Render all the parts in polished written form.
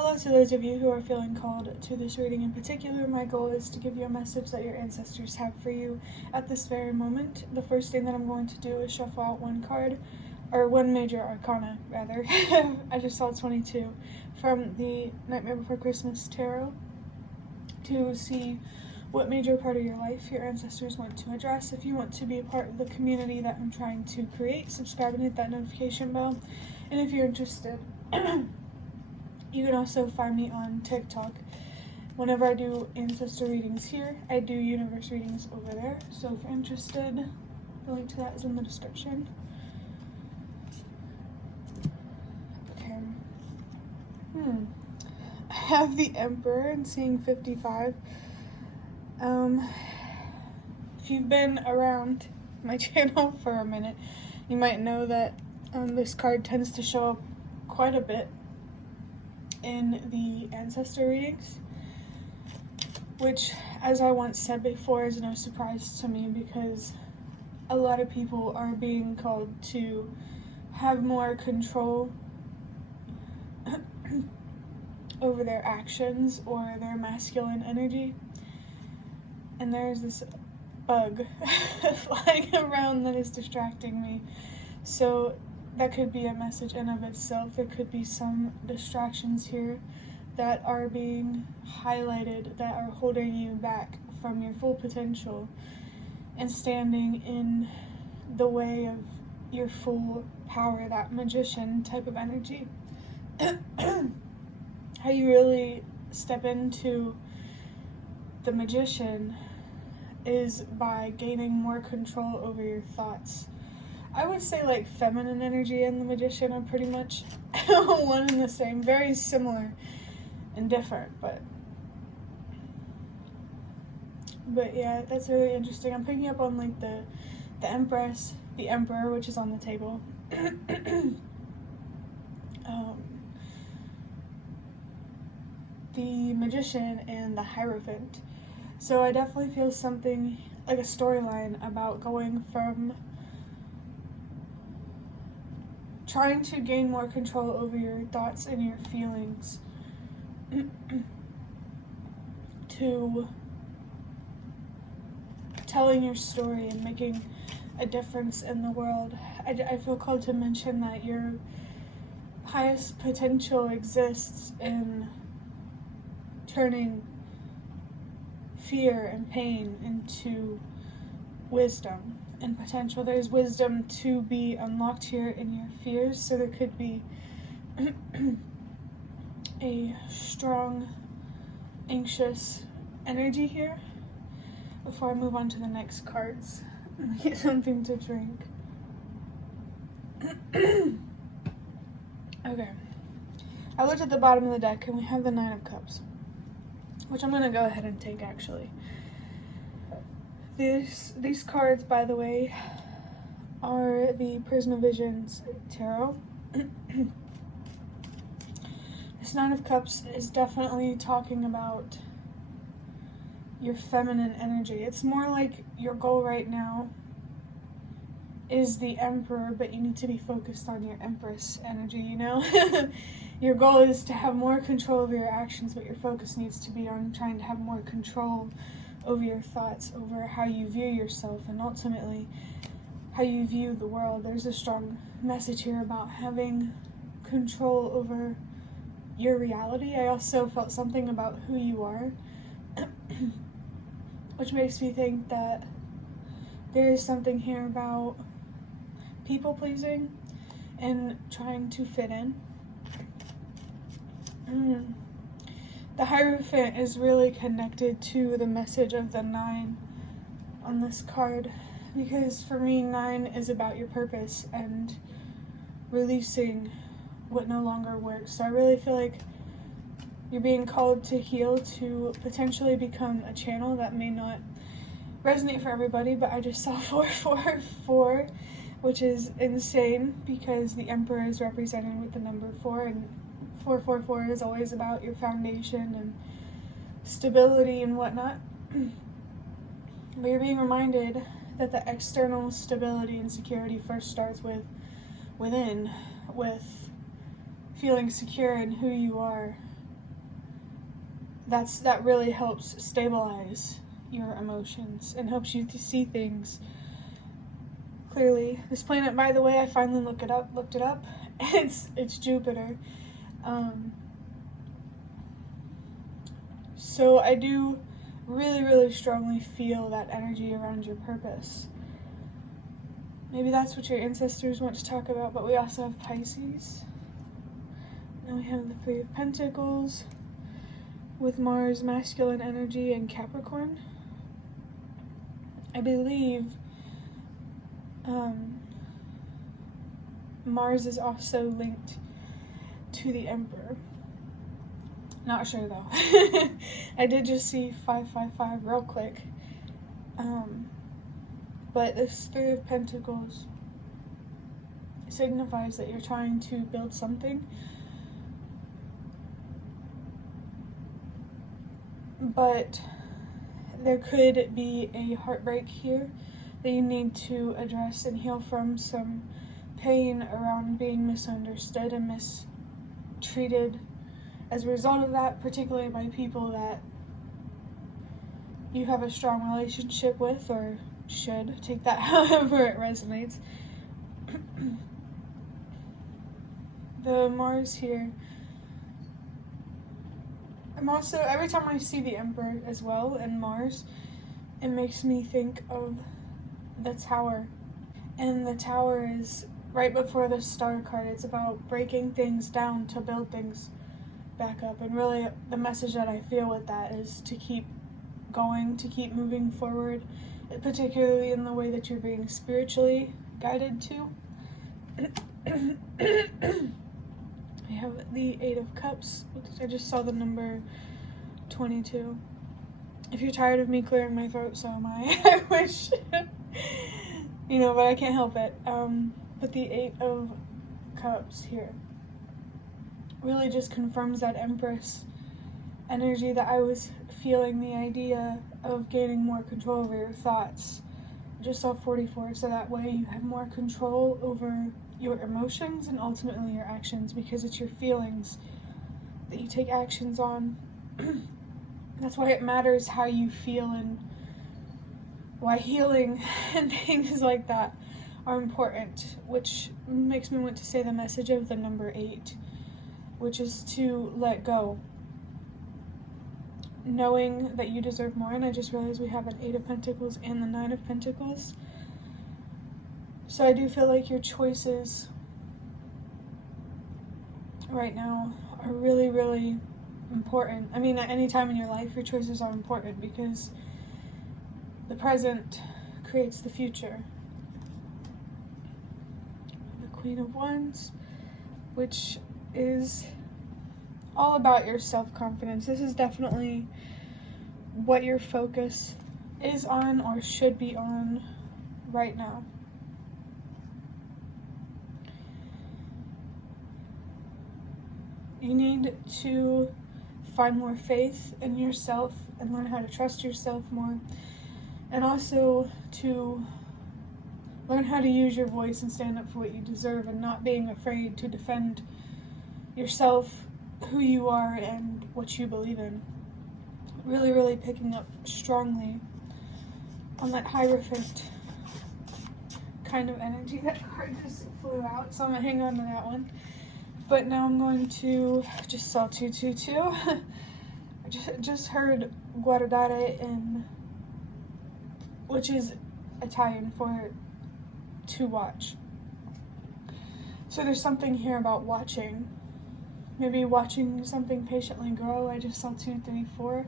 Hello to those of you who are feeling called to this reading in particular. My goal is to give you a message that your ancestors have for you at this very moment. The first thing that I'm going to do is shuffle out one card, or one major arcana, rather. I just saw 22 from the Nightmare Before Christmas Tarot to see what major part of your life your ancestors want to address. If you want to be a part of the community that I'm trying to create, subscribe and hit that notification bell. And if you're interested, you can also find me on TikTok. Whenever I do ancestor readings here, I do universe readings over there. So if you're interested, the link to that is in the description. Okay. I have the Emperor and seeing 55. If you've been around my channel for a minute, you might know that this card tends to show up quite a bit in the ancestor readings, which, as I once said before, is no surprise to me because a lot of people are being called to have more control over their actions or their masculine energy. And there's this bug flying around that is distracting me. So that could be a message in of itself. There could be some distractions here that are being highlighted that are holding you back from your full potential and standing in the way of your full power, that magician type of energy. How you really step into the magician is by gaining more control over your thoughts. I would say like feminine energy and the magician are pretty much one and the same, very similar and different, but yeah, that's really interesting. I'm picking up on like the Empress, the Emperor, which is on the table, the Magician, and the Hierophant. So I definitely feel something like a storyline about going from trying to gain more control over your thoughts and your feelings to telling your story and making a difference in the world. I feel called to mention that your highest potential exists in turning fear and pain into wisdom and potential. There's wisdom to be unlocked here in your fears, so there could be a strong, anxious energy here. Before I move on to the next cards, let me get something to drink. Okay. I looked at the bottom of the deck and we have the Nine of Cups, which I'm gonna go ahead and take actually. These cards, by the way, are the Prismavisions Tarot. This Nine of Cups is definitely talking about your feminine energy. It's more like your goal right now is the Emperor, but you need to be focused on your Empress energy, you know? Your goal is to have more control over your actions, but your focus needs to be on trying to have more control over your thoughts, over how you view yourself, and ultimately how you view the world. There's a strong message here about having control over your reality. I also felt something about who you are, which makes me think that there is something here about people pleasing and trying to fit in. The Hierophant is really connected to the message of the 9 on this card, because for me 9 is about your purpose and releasing what no longer works. So I really feel like you're being called to heal, to potentially become a channel. That may not resonate for everybody, but I just saw 444, which is insane because the Emperor is represented with the number 4, and 444 is always about your foundation and stability and whatnot. But you're being reminded that the external stability and security first starts within, with feeling secure in who you are that really helps stabilize your emotions and helps you to see things clearly. This planet, by the way, I finally looked it up. It's Jupiter. So I do really, really strongly feel that energy around your purpose. Maybe that's what your ancestors want to talk about, but we also have Pisces. Now we have the Three of Pentacles with Mars, masculine energy, and Capricorn. I believe Mars is also linked to the Emperor. Not sure though. I did just see 555 real quick. But this Three of Pentacles signifies that you're trying to build something, but there could be a heartbreak here that you need to address and heal from, some pain around being misunderstood and mistreated as a result of that, particularly by people that you have a strong relationship with, or should. Take that however it resonates. The Mars here. I'm also, every time I see the Emperor as well and Mars, it makes me think of the Tower. And the Tower is right before the Star card. It's about breaking things down to build things back up. And really the message that I feel with that is to keep going, to keep moving forward, particularly in the way that you're being spiritually guided to. I have the Eight of Cups. I just saw the number 22. If you're tired of me clearing my throat, so am I. I wish, but I can't help it. But the Eight of Cups here really just confirms that Empress energy that I was feeling, the idea of gaining more control over your thoughts. I just saw 44, so that way you have more control over your emotions and ultimately your actions, because it's your feelings that you take actions on. That's why it matters how you feel, and why healing and things like that are important, which makes me want to say the message of the number 8, which is to let go, knowing that you deserve more. And I just realized we have an 8 of Pentacles and the 9 of Pentacles. So I do feel like your choices right now are really, really important. I mean, at any time in your life, your choices are important, because the present creates the future. The Queen of Wands, which is all about your self-confidence. This is definitely what your focus is on, or should be on, right now. You need to find more faith in yourself and learn how to trust yourself more, and also to learn how to use your voice and stand up for what you deserve, and not being afraid to defend yourself, who you are, and what you believe in. Really, really picking up strongly on that Hierophant kind of energy. That card just flew out, so I'm gonna hang on to that one. But now I'm going to, just saw 222. I just heard guardare which is Italian for to watch. So there's something here about watching. Maybe watching something patiently grow. I just saw 2, 3, 4.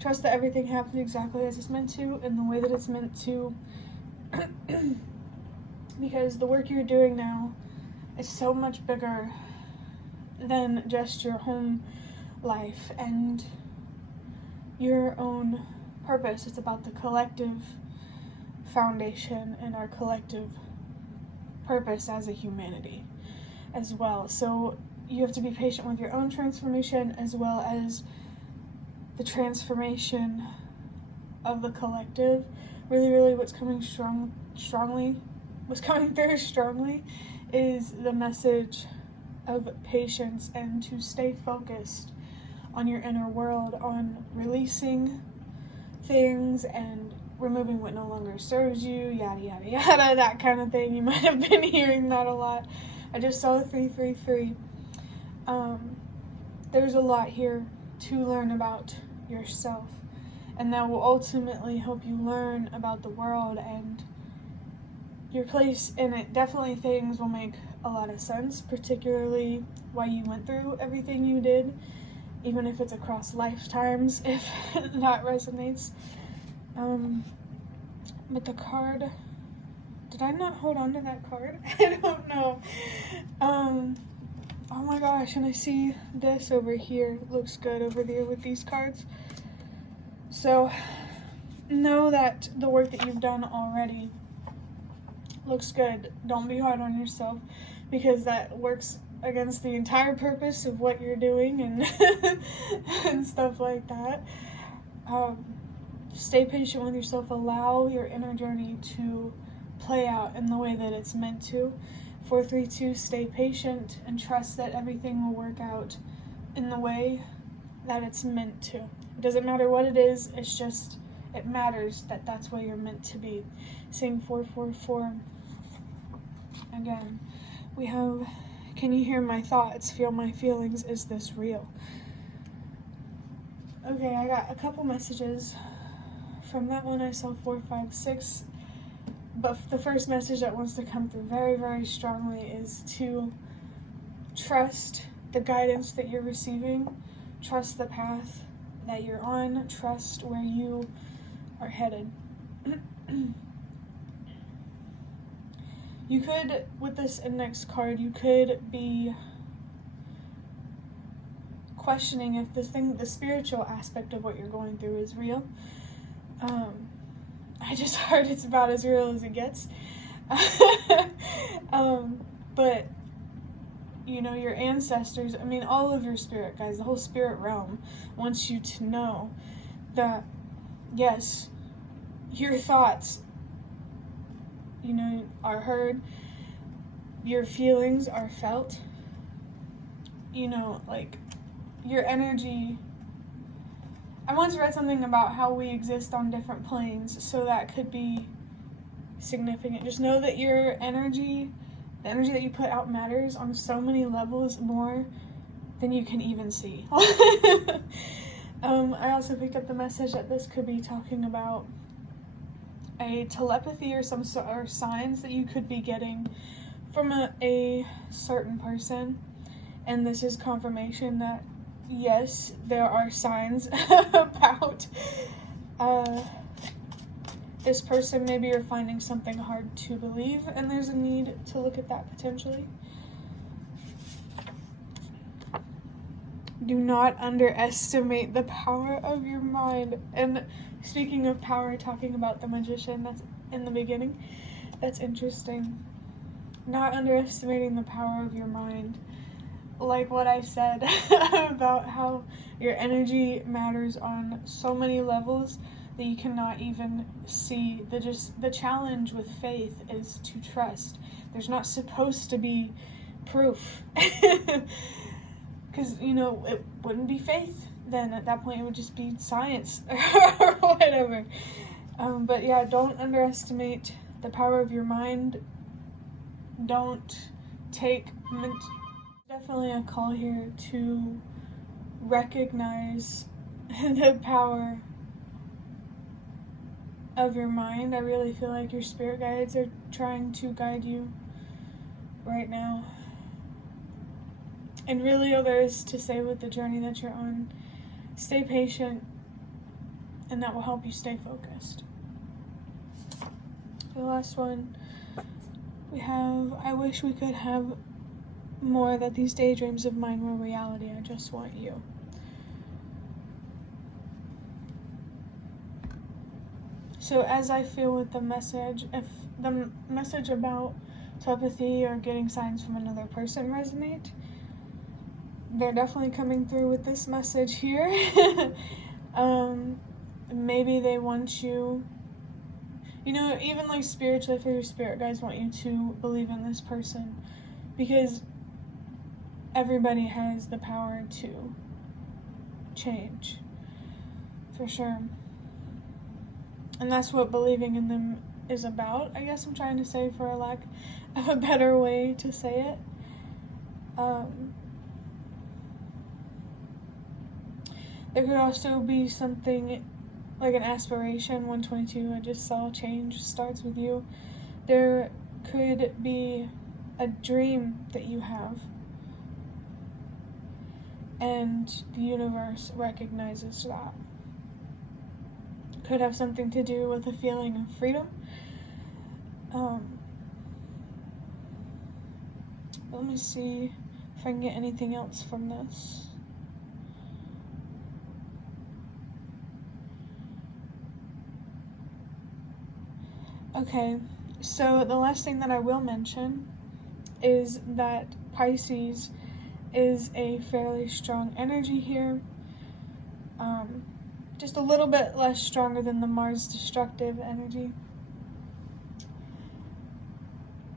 Trust that everything happens exactly as it's meant to, in the way that it's meant to. Because the work you're doing now is so much bigger than just your home life and your own purpose. It's about the collective foundation and our collective purpose as a humanity as well. So you have to be patient with your own transformation, as well as the transformation of the collective. Really, really what's coming through strongly is the message of patience, and to stay focused on your inner world, on releasing things and removing what no longer serves you, yada yada yada, that kind of thing. You might have been hearing that a lot. I just saw 333. There's a lot here to learn about yourself, and that will ultimately help you learn about the world and your place in it. Definitely things will make a lot of sense, particularly why you went through everything you did, even if it's across lifetimes, if that resonates. But the card, did I not hold on to that card? I don't know. Oh my gosh, and I see this over here. It looks good over there with these cards. So know that the work that you've done already looks good. Don't be hard on yourself, because that works against the entire purpose of what you're doing and and stuff like that. Stay patient with yourself. Allow your inner journey to play out in the way that it's meant to. 432, stay patient and trust that everything will work out in the way that it's meant to. It doesn't matter what it is, it's just, it matters that that's where you're meant to be. Saying 444. Again, we have, can you hear my thoughts? Feel my feelings? Is this real? Okay, I got a couple messages. From that one I saw 456. But the first message that wants to come through very, very strongly is to trust the guidance that you're receiving, trust the path that you're on, trust where you are headed. You could, with this index card, you could be questioning if the spiritual aspect of what you're going through is real. I just heard it's about as real as it gets. But, you know, your ancestors, I mean, all of your spirit guides, the whole spirit realm wants you to know that, yes, your thoughts, you know, are heard, your feelings are felt, you know, like, your energy. I once read something about how we exist on different planes, so that could be significant. Just know that your energy, the energy that you put out, matters on so many levels more than you can even see. I also picked up the message that this could be talking about a telepathy or some sort of signs that you could be getting from a certain person, and this is confirmation that yes, there are signs about this person. Maybe you're finding something hard to believe, and there's a need to look at that potentially. Do not underestimate the power of your mind. And speaking of power, talking about the magician that's in the beginning, that's interesting. Not underestimating the power of your mind. Like what I said about how your energy matters on so many levels that you cannot even see. The challenge with faith is to trust. There's not supposed to be proof. Because, you know, it wouldn't be faith. Then at that point it would just be science or whatever. But yeah, don't underestimate the power of your mind. Don't take... Definitely a call here to recognize the power of your mind. I really feel like your spirit guides are trying to guide you right now. And really all there is to say with the journey that you're on, stay patient, and that will help you stay focused. The last one we have, I wish we could have more, that these daydreams of mine were reality. I just want you. So as I feel with the message, if the message about telepathy or getting signs from another person resonate, they're definitely coming through with this message here. Maybe they want you, you know, even like spiritually, for your spirit guides want you to believe in this person, because everybody has the power to change, for sure. And that's what believing in them is about, I guess I'm trying to say, for a lack of a better way to say it. There could also be something like an aspiration. 122, I just saw, change starts with you. There could be a dream that you have, and the universe recognizes that. Could have something to do with a feeling of freedom. Let me see if I can get anything else from this. Okay, so the last thing that I will mention is that Pisces is a fairly strong energy here. Just a little bit less stronger than the Mars destructive energy.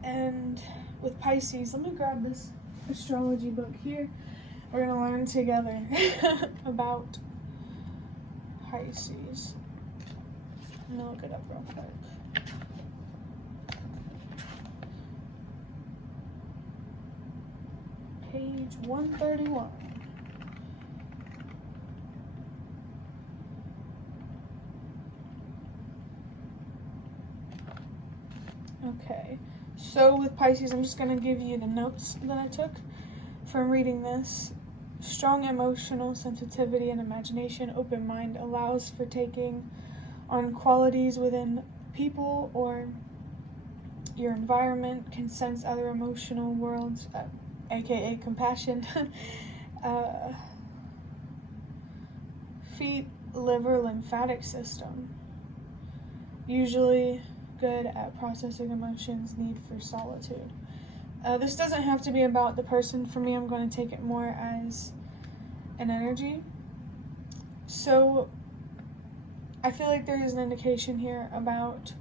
And with Pisces, let me grab this astrology book here. We're going to learn together about Pisces. Let me look it up real quick. Page 131. Okay, so with Pisces, I'm just going to give you the notes that I took from reading this. Strong emotional sensitivity and imagination, open mind allows for taking on qualities within people or your environment, can sense other emotional worlds, aka compassion. Feet, liver, lymphatic system. Usually good at processing emotions, need for solitude. This doesn't have to be about the person. For me, I'm going to take it more as an energy. So I feel like there is an indication here about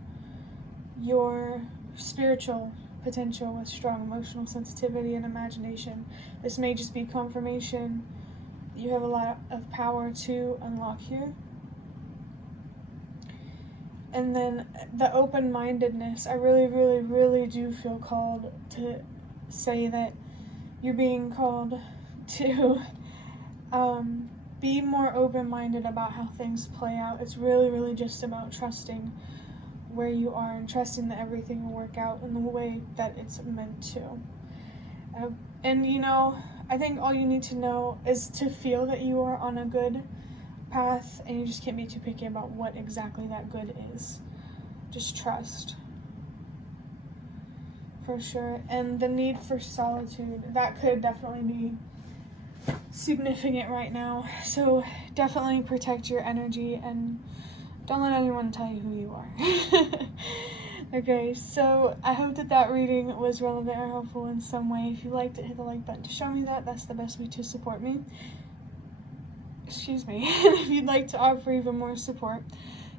your spiritual potential with strong emotional sensitivity and imagination. This may just be confirmation that you have a lot of power to unlock here. And then the open-mindedness, I really do feel called to say that you're being called to be more open-minded about how things play out. It's really just about trusting where you are and trusting that everything will work out in the way that it's meant to. And you know, I think all you need to know is to feel that you are on a good path, and you just can't be too picky about what exactly that good is. Just trust, for sure. And the need for solitude, that could definitely be significant right now. So definitely protect your energy and don't let anyone tell you who you are. Okay, so I hope that reading was relevant or helpful in some way. If you liked it, hit the like button to show me that. That's the best way to support me. Excuse me. If you'd like to offer even more support,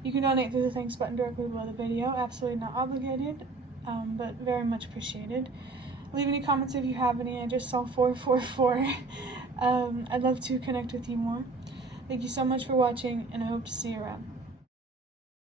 you can donate through the thanks button directly below the video. Absolutely not obligated, but very much appreciated. Leave any comments if you have any. I just saw 444. I'd love to connect with you more. Thank you so much for watching, and I hope to see you around.